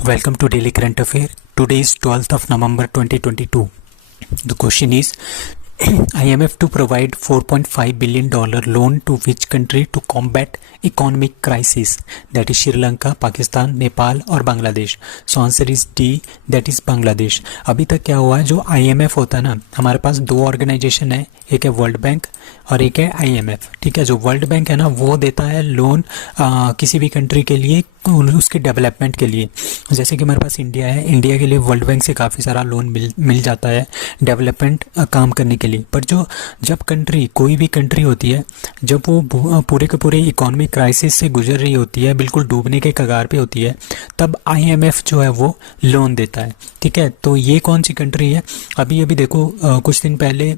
Welcome to Daily Current Affair. Today is 12th of November 2022. The question is IMF to provide $4.5 billion loan to which country to combat economic crisis? That is Sri Lanka, Pakistan, Nepal और Bangladesh. So answer is D, that is Bangladesh. अभी तक क्या हुआ है, जो IMF होता है ना, हमारे पास दो ऑर्गेनाइजेशन है, एक है वर्ल्ड बैंक और एक है IMF. ठीक है, जो वर्ल्ड बैंक है ना वो देता है लोन किसी भी कंट्री के लिए उसके डेवलपमेंट के लिए. जैसे कि हमारे पास इंडिया है, इंडिया के लिए वर्ल्ड बैंक से काफ़ी सारा लोन मिल जाता है डेवलपमेंट काम करने के लिए. पर जब कंट्री कोई भी कंट्री होती है, जब वो पूरे के पूरे इकोनॉमिक क्राइसिस से गुजर रही होती है, बिल्कुल डूबने के कगार पे होती है, तब IMF जो है वो लोन देता है. ठीक है, तो ये कौन सी कंट्री है? अभी देखो कुछ दिन पहले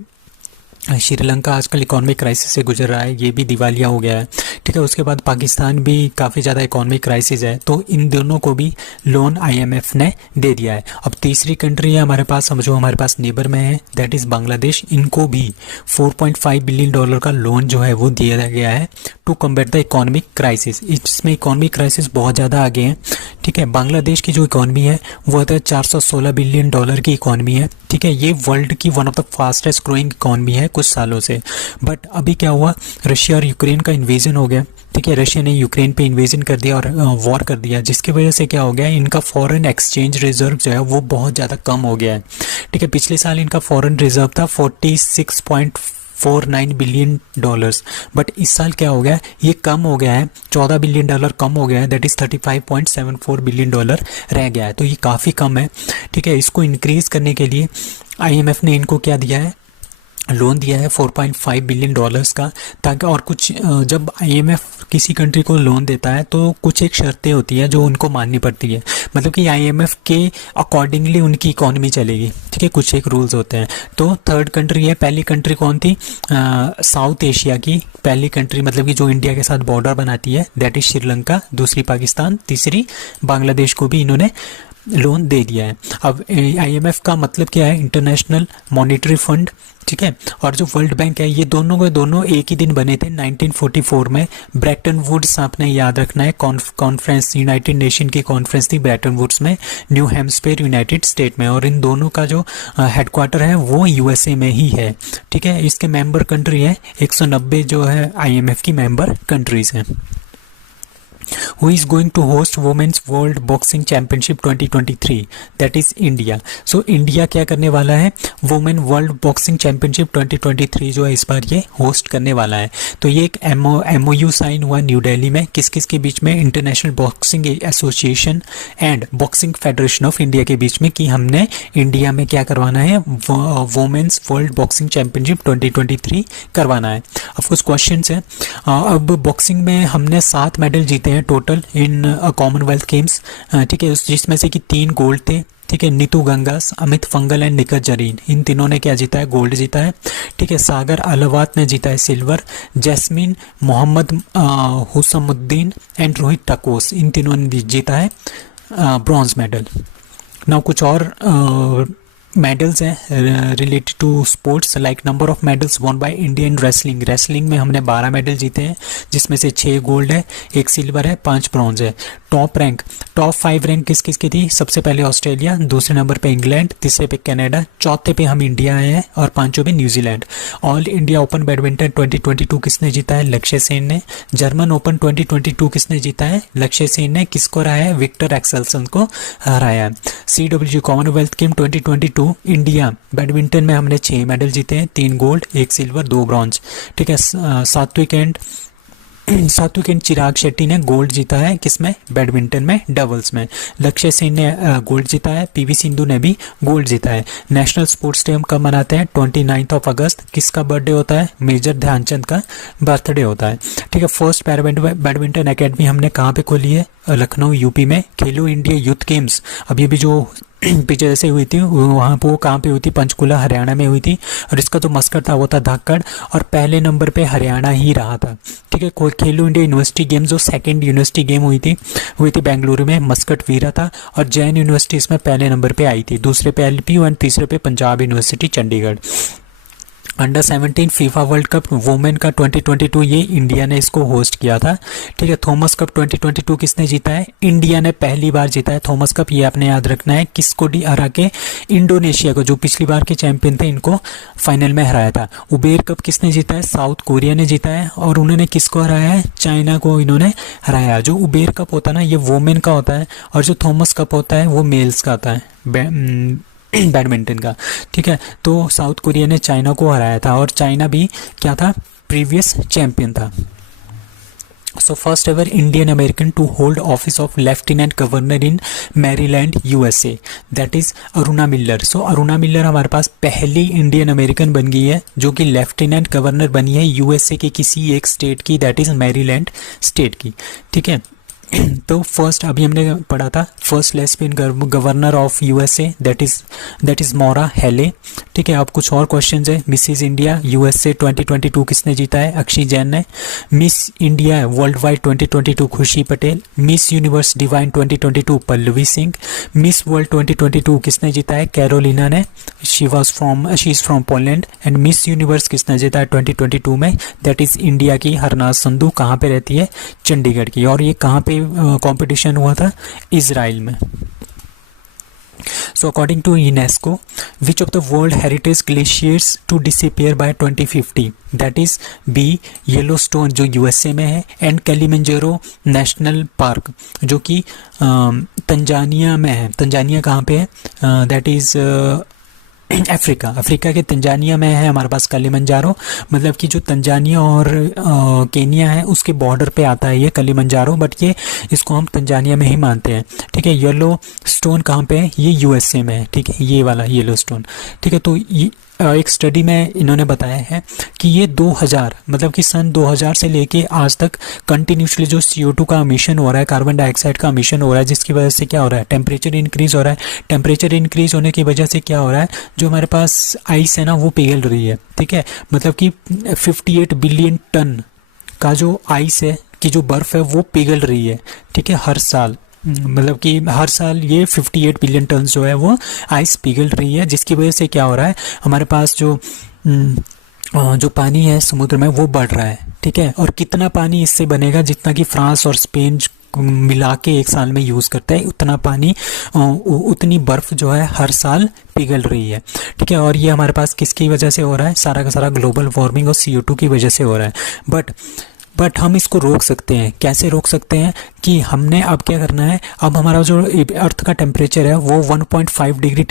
श्रीलंका आजकल इकोनॉमिक क्राइसिस से गुजर रहा है, ये भी दिवालिया हो गया है. ठीक है, उसके बाद पाकिस्तान भी काफ़ी ज़्यादा इकोनॉमिक क्राइसिस है, तो इन दोनों को भी लोन IMF ने दे दिया है. अब तीसरी कंट्री है हमारे पास, समझो हमारे पास नेबर में है, दैट इज़ बांग्लादेश. इनको भी $4.5 बिलियन का लोन जो है वो दिया गया है to combat the economic crisis. इसमें इकोनॉमिक क्राइसिस बहुत ज़्यादा आगे हैं. ठीक है, बांग्लादेश की जो इकोनॉमी है वो है $416 बिलियन की इकोनॉमी है. ठीक है, ये वर्ल्ड की one of the fastest growing economy है कुछ सालों से. बट अभी क्या हुआ, रशिया और यूक्रेन का इन्वेजन हो गया. ठीक है, रशिया ने यूक्रेन पे इन्वेजन कर दिया और वॉर कर दिया, जिसकी वजह से क्या हो गया, इनका फॉरेन एक्सचेंज रिजर्व जो है वो बहुत ज़्यादा कम हो गया है. ठीक है, पिछले साल इनका फॉरेन रिजर्व था $46.49 बिलियन, बट इस साल क्या हो गया, ये कम हो गया है, $14 बिलियन कम हो गया है, दैट इज़ $35.74 बिलियन रह गया है. तो ये काफ़ी कम है. ठीक है, इसको इंक्रीज़ करने के लिए IMF ने इनको क्या दिया है, लोन दिया है $4.5 बिलियन का. ताकि और कुछ जब IMF किसी कंट्री को लोन देता है तो कुछ एक शर्तें होती है जो उनको माननी पड़ती है, मतलब कि IMF के अकॉर्डिंगली उनकी इकोनॉमी चलेगी. ठीक है, कुछ एक रूल्स होते हैं. तो थर्ड कंट्री है, पहली कंट्री कौन थी, साउथ एशिया की पहली कंट्री, मतलब कि जो इंडिया के साथ बॉर्डर बनाती है, दैट इज़ श्रीलंका. दूसरी पाकिस्तान, तीसरी बांग्लादेश को भी इन्होंने लोन दे दिया है. अब IMF का मतलब क्या है, इंटरनेशनल मॉनेटरी फंड. ठीक है, और जो वर्ल्ड बैंक है, ये दोनों के दोनों एक ही दिन बने थे 1944 में. ब्रेटन वुड्स आपने याद रखना है, कॉन्फ्रेंस, यूनाइटेड नेशन की कॉन्फ्रेंस थी ब्रेटन वुड्स में, न्यू हैम्पशायर यूनाइटेड स्टेट में, और इन दोनों का जो हेडक्वार्टर है वो USA में ही है. ठीक है, इसके मेंबर कंट्री है 190 जो है IMF की मेंबर कंट्रीज हैं. Who is going to host Women's World Boxing Championship 2023? That is India. So India क्या करने वाला है, Women World Boxing Championship 2023 जो है इस बार ये होस्ट करने वाला है. तो ये एक MOU साइन हुआ न्यू दिल्ली में, किस किस के बीच में, international boxing association and boxing federation of India के बीच में, कि हमने इंडिया में क्या करवाना है, वुमेन्स वर्ल्ड बॉक्सिंग चैंपियनशिप 2023 करवाना है. अब कुछ क्वेश्चन है. अब बॉक्सिंग में हमने 7 मेडल जीते हैं टोटल इन कॉमनवेल्थ गेम्स. ठीक है, जिसमें से कि 3 गोल्ड थे. ठीक है, नीतू गंगास, अमित फंगल एंड निकत जरीन, इन तीनों ने क्या जीता है, गोल्ड जीता है. ठीक है, सागर अलावत ने जीता है सिल्वर. जैस्मिन मोहम्मद हुसमुद्दीन एंड रोहित टकोस, इन तीनों ने जीता है ब्रॉन्ज मेडल. नाउ कुछ और मेडल्स हैं related to sports, like number of medals won by India in wrestling. Wrestling में हमने 12 मेडल जीते हैं, जिसमें से 6 गोल्ड है, 1 सिल्वर है, 5 ब्रॉन्ज है. टॉप 5 रैंक किस किस की थी, सबसे पहले ऑस्ट्रेलिया, दूसरे नंबर पे इंग्लैंड, तीसरे पे कनाडा, चौथे पे हम इंडिया आए हैं और पांचों पे New Zealand. All India open badminton 2022 किसने जीता है, लक्ष्य सेन ने. जर्मन ओपन 2022 किसने जीता है, लक्ष्य सेन ने. किसको हराया है, विक्टर एक्सेल्सन को हराया है. CWG Commonwealth game 2022 India badminton में हमने 6 मेडल जीते हैं, 3 गोल्ड, 1 सिल्वर, 2 ब्रॉन्ज. ठीक है, सात्विक एंड चिराग शेट्टी ने गोल्ड जीता है, किसमें, बैडमिंटन में, डबल्स में. लक्ष्य सेन ने गोल्ड जीता है, PV सिंधु ने भी गोल्ड जीता है. नेशनल स्पोर्ट्स डे हम कब मनाते हैं, 29 अगस्त. किसका बर्थडे होता है, मेजर ध्यानचंद का बर्थडे होता है. ठीक है, फर्स्ट बैडमिंटन एकेडमी हमने कहाँ पे खोली है, लखनऊ UP में. खेलो इंडिया यूथ गेम्स अभी जो पीछे जैसे हुई थी, वहाँ पर वो कहाँ पे हुई थी, पंचकुला हरियाणा में हुई थी, और इसका जो मस्कट था वो था धाकड़, और पहले नंबर पे हरियाणा ही रहा था. ठीक है, खेलो इंडिया यूनिवर्सिटी गेम जो सेकंड यूनिवर्सिटी गेम हुई थी बेंगलुरु में, मस्कट वीरा था, और जैन यूनिवर्सिटी इसमें पहले नंबर पे आई थी, दूसरे पे LPU एंड तीसरे पे Punjab university Chandigarh. Under 17 FIFA world cup women का 2022 ये इंडिया ने इसको होस्ट किया था। ठीक है, थॉमस कप 2022 किसने जीता है? इंडिया ने पहली बार जीता है थॉमस कप। ये आपने याद रखना है। किसको हरा के? इंडोनेशिया को, जो पिछली बार के चैंपियन थे, इनको फाइनल में हराया था। उबेर कप किसने जीता है? साउथ कोरिया ने जीता है। और उन्होंने किसको हराया है? चाइना को इन्होंने हराया। जो उबेर कप होता है ना, ये वुमेन का होता है, और जो थॉमस कप होता है वो मेल्स का होता है, बैडमिंटन का। ठीक है, तो साउथ कोरिया ने चाइना को हराया था, और चाइना भी क्या था? प्रीवियस चैंपियन था। So first ever Indian American to hold office of lieutenant governor in Maryland USA, that is Aruna Miller. So Aruna Miller हमारे पास पहली इंडियन अमेरिकन बन गई है जो कि लेफ्टिनेंट गवर्नर बनी है यूएसए के किसी एक स्टेट की, दैट इज मैरीलैंड स्टेट की। ठीक है, तो फर्स्ट अभी हमने पढ़ा था, first lesbian governor of USA that is मोरा हेले। ठीक है, अब कुछ और क्वेश्चंस है। मिसिस इंडिया यूएसए 2022 किसने जीता है? अक्षय जैन ने। मिस इंडिया वर्ल्ड वाइड 2022 खुशी Patel. Miss universe divine 2022 Pallavi Singh. Miss world 2022 किसने जीता है? कैरोलिना ने। She is from Poland. And miss universe किसने जीता है 2022 में? दैट इज इंडिया की हरनाज संधू। कहाँ पे रहती है? चंडीगढ़ की। और ये कहाँ पे कंपटीशन हुआ था? इजराइल में। So according to UNESCO, which of the world heritage glaciers to disappear by 2050? That is B. Yellowstone जो यूएसए में है, एंड Kilimanjaro नेशनल पार्क जो कि तंजानिया में है। तंजानिया कहाँ पे है? दैट इज अफ्रीका के तंजानिया में है हमारे पास किलिमंजारो। मतलब कि जो तंजानिया और केनिया है उसके बॉर्डर पे आता है ये किलिमंजारो, बट ये इसको हम तंजानिया में ही मानते हैं। ठीक है, येलो स्टोन कहाँ पे है? ये यूएसए में है। ठीक है, ये वाला येलो स्टोन। ठीक है, तो ये एक स्टडी में इन्होंने बताया है कि ये 2000 मतलब कि सन 2000 से लेके आज तक कंटिन्यूसली जो CO2 का एमिशन हो रहा है, कार्बन डाइऑक्साइड का एमिशन हो रहा है, जिसकी वजह से क्या हो रहा है? टेम्परेचर इंक्रीज हो रहा है। टेम्परेचर इंक्रीज होने की वजह से क्या हो रहा है? जो हमारे पास आइस है ना वो पिघल रही है। ठीक है, मतलब कि 58 बिलियन टन का जो आइस है कि जो बर्फ़ है वो पिघल रही है। ठीक है, हर साल, मतलब कि हर साल ये 58 बिलियन टन जो है वो आइस पिघल रही है, जिसकी वजह से क्या हो रहा है? हमारे पास जो पानी है समुद्र में वो बढ़ रहा है। ठीक है, और कितना पानी इससे बनेगा? जितना कि फ्रांस और स्पेन मिला के एक साल में यूज़ करता है, उतना पानी, उतनी बर्फ़ जो है हर साल पिघल रही है। ठीक है, और ये हमारे पास किसकी वजह से हो रहा है? सारा का सारा ग्लोबल वार्मिंग और CO2 की वजह से हो रहा है। बट हम इसको रोक सकते हैं। कैसे रोक सकते हैं? कि हमने अब क्या करना है, अब हमारा जो अर्थ का टेम्परेचर है वो 1.5 डिग्री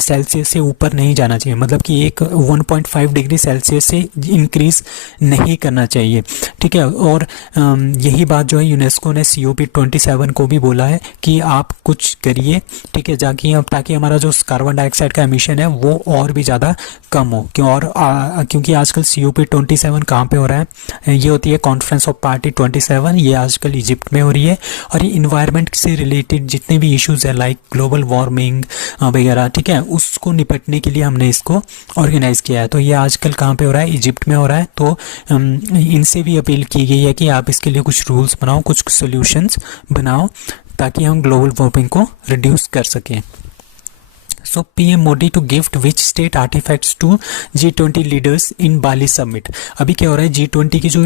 सेल्सियस से ऊपर नहीं जाना चाहिए। मतलब कि एक 1.5 डिग्री सेल्सियस से इंक्रीज नहीं करना चाहिए। ठीक है, और यही बात जो है यूनेस्को ने COP27 को भी बोला है कि आप कुछ करिए। ठीक है, ताकि हमारा जो कार्बन डाइऑक्साइड का एमिशन है वो और भी ज़्यादा कम हो। क्योंकि आजकल COP27 कहाँ पे हो रहा है? ये होती है कॉन्फ्रेंस ऑफ पार्टी 27। ये आजकल इजिप्ट में हो रही है, और ये इन्वायरमेंट से रिलेटेड जितने भी इश्यूज है लाइक ग्लोबल वार्मिंग वगैरह, ठीक है, उसको निपटने के लिए हमने इसको ऑर्गेनाइज किया है। तो ये आजकल कहाँ पे हो रहा है? इजिप्ट में हो रहा है। तो इनसे भी अपील की गई है कि आप इसके लिए कुछ रूल्स बनाओ, कुछ सोल्यूशंस बनाओ, ताकि हम ग्लोबल वार्मिंग को रिड्यूस कर सकें। So PM Modi to gift which state artifacts to G20 leaders in Bali summit? अभी क्या हो रहा है? G20 की जो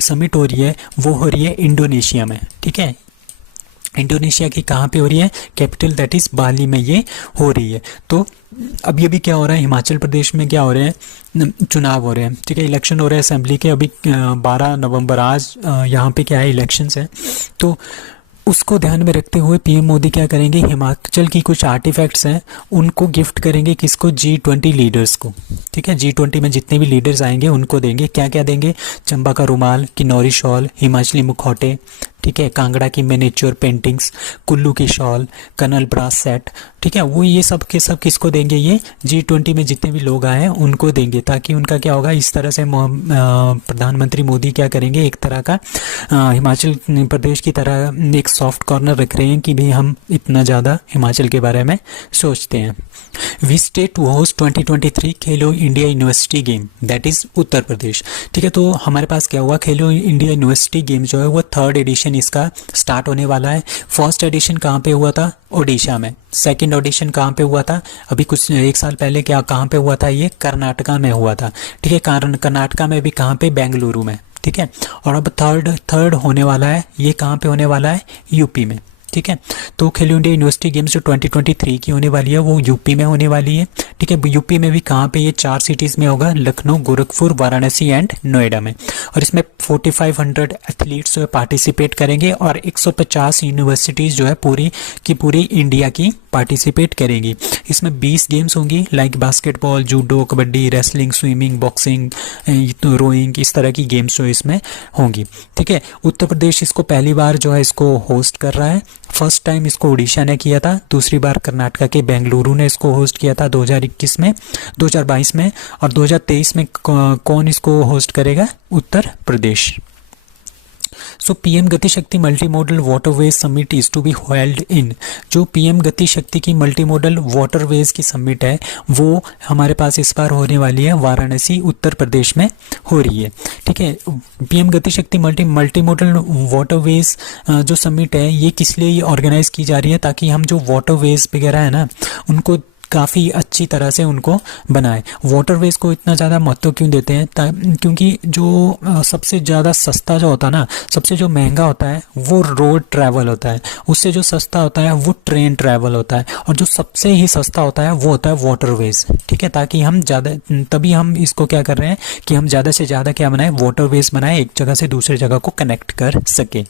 समिट हो रही है वो हो रही है इंडोनेशिया में। ठीक है, इंडोनेशिया की कहाँ पे हो रही है? कैपिटल दैट इज बाली में ये हो रही है। तो अभी क्या हो रहा है? हिमाचल प्रदेश में क्या हो रहे हैं? चुनाव हो रहे हैं। ठीक है, इलेक्शन हो रहे हैं असेंबली के। अभी 12 नवंबर आज यहाँ पे क्या है? इलेक्शंस हैं। तो उसको ध्यान में रखते हुए PM मोदी क्या करेंगे? हिमाचल की कुछ आर्टिफैक्ट्स हैं उनको गिफ्ट करेंगे। किसको? G20 लीडर्स को। ठीक है, G20 में जितने भी लीडर्स आएंगे उनको देंगे। क्या क्या देंगे? चंबा का रुमाल, किन्नौरी शॉल, हिमाचली मुखौटे, ठीक है, कांगड़ा की मिनिएचर पेंटिंग्स, कुल्लू की शॉल, कनल ब्रास सेट। ठीक है, वो ये सब के सब किसको देंगे? ये G20 में जितने भी लोग आए हैं उनको देंगे, ताकि उनका क्या होगा? इस तरह से प्रधानमंत्री मोदी क्या करेंगे? एक तरह का हिमाचल प्रदेश की तरह एक सॉफ्ट कॉर्नर रख रहे हैं कि भाई हम इतना ज़्यादा हिमाचल के बारे में सोचते हैं। We state to host 2023 Khelo India university game, that is Uttar Pradesh. ठीक है, तो हमारे पास क्या हुआ? खेलो इंडिया यूनिवर्सिटी गेम जो है वो 3rd एडिशन एडिशन इसका स्टार्ट होने वाला है। फर्स्ट एडिशन कहाँ पे हुआ था? ओडिशा में। सेकंड ऑडिशन कहाँ पे हुआ था? अभी कुछ एक साल पहले क्या कहाँ पे हुआ था? ये कर्नाटका में हुआ था, ठीक है। कर्नाटका में भी कहाँ पे? बेंगलुरु में, ठीक है। और अब थर्ड होने वाला है, ये कहाँ पे होने वाला है? यूपी में, ठीक है। तो खेलो इंडिया यूनिवर्सिटी गेम्स जो 2023 की होने वाली है वो यूपी में होने वाली है, ठीक है। यूपी में भी कहाँ पे? ये 4 सिटीज़ में होगा, लखनऊ, गोरखपुर, वाराणसी एंड नोएडा में। और इसमें 4500 एथलीट्स जो है पार्टिसिपेट करेंगे और 150 यूनिवर्सिटीज़ जो है पूरी की पूरी इंडिया की पार्टिसिपेट करेंगी। इसमें 20 गेम्स होंगी, like basketball, judo, kabaddi, wrestling, swimming, boxing, rowing, इस तरह की गेम्स जो इसमें होंगी, ठीक है। उत्तर प्रदेश इसको पहली बार जो है इसको होस्ट कर रहा है। फर्स्ट टाइम इसको उड़ीसा ने किया था, दूसरी बार कर्नाटका के बेंगलुरु ने इसको होस्ट किया था 2021 में, 2022 में, और 2023 में कौन इसको होस्ट करेगा? उत्तर प्रदेश। सो PM Gati Shakti multi modal waterways summit is to be held in, जो पीएम गति शक्ति की मल्टी मॉडल वाटरवेज की समिट है वो हमारे पास इस बार होने वाली है, वाराणसी उत्तर प्रदेश में हो रही है, ठीक है। PM Gati Shakti multi modal waterways जो समिट है ये किस लिए ऑर्गेनाइज की जा रही है? ताकि हम जो वाटरवेज वगैरह है ना उनको काफ़ी अच्छी तरह से उनको बनाए। वाटरवेज को इतना ज़्यादा महत्व क्यों देते हैं? क्योंकि जो सबसे ज़्यादा सस्ता जो होता है ना, सबसे जो महंगा होता है वो रोड ट्रैवल होता है, उससे जो सस्ता होता है वो ट्रेन ट्रैवल होता है, और जो सबसे ही सस्ता होता है वो होता है वाटरवेज, ठीक है। ताकि हम ज़्यादा, तभी हम इसको क्या कर रहे हैं कि हम ज़्यादा से ज़्यादा क्या बनाए? वाटरवेज बनाए, एक जगह से दूसरी जगह को कनेक्ट कर सके,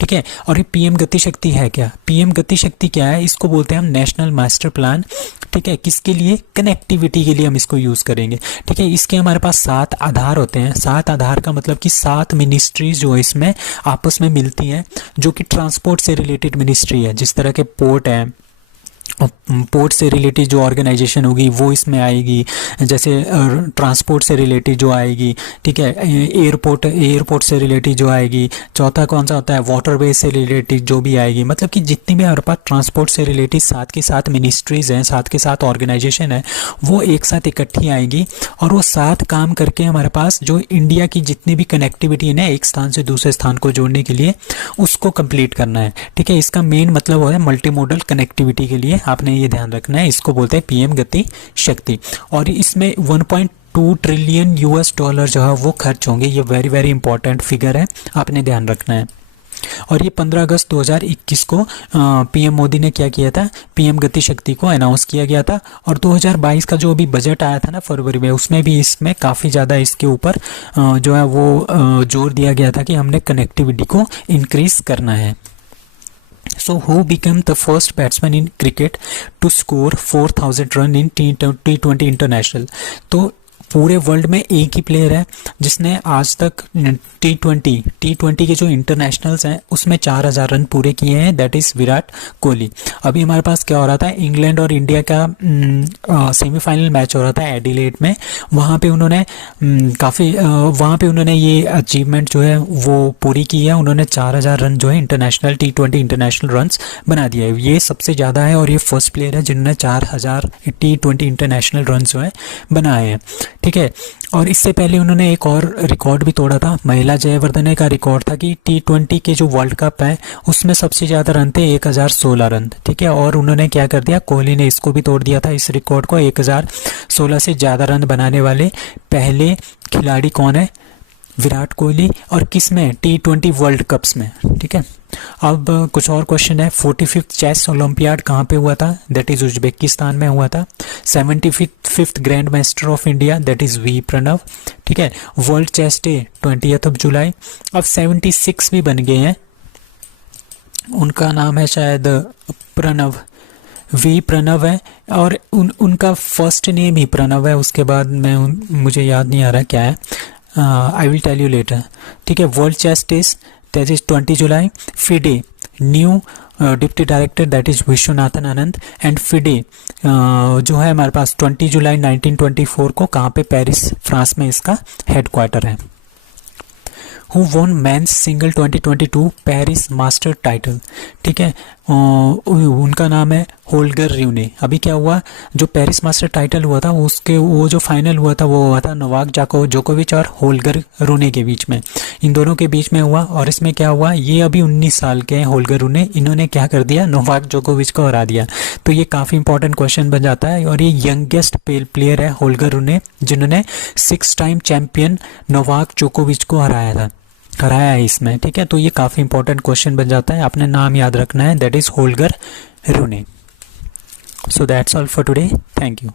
ठीक है। और ये पीएम गति शक्ति है क्या? पीएम गति शक्ति क्या है? इसको बोलते हैं हम नेशनल मास्टर प्लान, ठीक है। किसके लिए? कनेक्टिविटी के लिए हम इसको यूज करेंगे, ठीक है। इसके हमारे पास 7 आधार होते हैं। 7 आधार का मतलब कि 7 मिनिस्ट्रीज जो है इसमें आपस में मिलती हैं, जो कि ट्रांसपोर्ट से रिलेटेड मिनिस्ट्री है। जिस तरह के पोर्ट है, पोर्ट से रिलेटेड जो ऑर्गेनाइजेशन होगी वो इसमें आएगी, जैसे ट्रांसपोर्ट से रिलेटेड जो आएगी, ठीक है। एयरपोर्ट से रिलेटेड जो आएगी। चौथा कौन सा होता है? वाटरवेज से रिलेटेड जो भी आएगी। मतलब कि जितनी भी हमारे पास ट्रांसपोर्ट से रिलेटेड 7 के 7 मिनिस्ट्रीज हैं, 7 के 7 ऑर्गेनाइजेशन है, वो एक साथ इकट्ठी आएंगी और वो 7 काम करके हमारे पास जो इंडिया की जितनी भी कनेक्टिविटी है ना, एक स्थान से दूसरे स्थान को जोड़ने के लिए, उसको कंप्लीट करना है, ठीक है। इसका मेन मतलब होता है मल्टी मोडल कनेक्टिविटी के लिए आपने ये ध्यान रखना है। इसको बोलते हैं पीएम गति शक्ति। और इसमें 1.2 ट्रिलियन यूएस डॉलर जो है वो खर्च होंगे। ये वेरी वेरी इंपॉर्टेंट फिगर है, आपने ध्यान रखना है। और ये 15 अगस्त 2021 को पीएम मोदी ने क्या किया था? पीएम गति शक्ति को अनाउंस किया गया था। और 2022 का जो अभी बजट आया था ना फरवरी में, उसमें भी इसमें काफ़ी ज़्यादा इसके ऊपर जो है वो जोर दिया गया था कि हमने कनेक्टिविटी को इंक्रीज करना है। So who became the first batsman in cricket to score 4000 run in T20 international? तो पूरे वर्ल्ड में एक ही प्लेयर है जिसने आज तक टी20 के जो इंटरनेशनल्स हैं उसमें 4000 रन पूरे किए हैं, दैट इज़ विराट कोहली। अभी हमारे पास क्या हो रहा था? इंग्लैंड और इंडिया का सेमीफाइनल मैच हो रहा था एडिलेड में। वहाँ पे उन्होंने वहाँ पे उन्होंने ये अचीवमेंट जो है वो पूरी की है। उन्होंने 4000 रन जो है इंटरनेशनल टी20 इंटरनेशनल रन्स बना दिया है। ये सबसे ज़्यादा है और ये फर्स्ट प्लेयर है जिन्होंने 4000 टी20 इंटरनेशनल रन जो है बनाए हैं, ठीक है। और इससे पहले उन्होंने एक और रिकॉर्ड भी तोड़ा था। महिला जयवर्धने का रिकॉर्ड था कि टी20 के जो वर्ल्ड कप है उसमें सबसे ज़्यादा रन थे 1016 रन, ठीक है। और उन्होंने क्या कर दिया? कोहली ने इसको भी तोड़ दिया था, इस रिकॉर्ड को। 1016 से ज़्यादा रन बनाने वाले पहले खिलाड़ी कौन है? विराट कोहली। और किस में? टी20 वर्ल्ड कप्स में, ठीक है। अब कुछ और क्वेश्चन है। 45th चेस ओलंपियाड कहाँ पे हुआ था? दैट इज़ उज्बेकिस्तान में हुआ था। 75th grand master of India that is V Pranav, ठीक है। World chess day 20th July. अब 76 भी बन गए हैं, उनका नाम है शायद प्रणव, वी प्रणव है। और उनका फर्स्ट नेम ही प्रणव है, उसके बाद मुझे याद नहीं आ रहा क्या है, I will tell you later, ठीक है। World chess days that is 20 July. FIDE new deputy director that is Viswanathan Anand. And FIDE जो है हमारे पास 20 जुलाई 1924 को कहाँ पे? पेरिस फ्रांस में इसका हेडक्वार्टर है। Who won men's single 2022 Paris master title, ठीक है। उनका नाम है होल्गर र्यूने। अभी क्या हुआ, जो पेरिस मास्टर टाइटल हुआ था उसके वो जो फाइनल हुआ था वो हुआ था नोवाक जोकोविच और होल्गर र्यूने के बीच में, इन दोनों के बीच में हुआ। और इसमें क्या हुआ, ये अभी 19 साल के हैं होल्गर र्यूने, इन्होंने क्या कर दिया, नोवाक जोकोविच को हरा दिया। तो ये काफ़ी इंपॉर्टेंट क्वेश्चन बन जाता है। और ये यंगेस्ट प्लेयर है होल्गर र्यूने, जिन्होंने 6 टाइम चैंपियन नोवाक जोकोविच को हराया है इसमें, ठीक है। तो ये काफ़ी इंपॉर्टेंट क्वेश्चन बन जाता है, आपने नाम याद रखना है, that is Holger Rune. So that's all for today, thank you.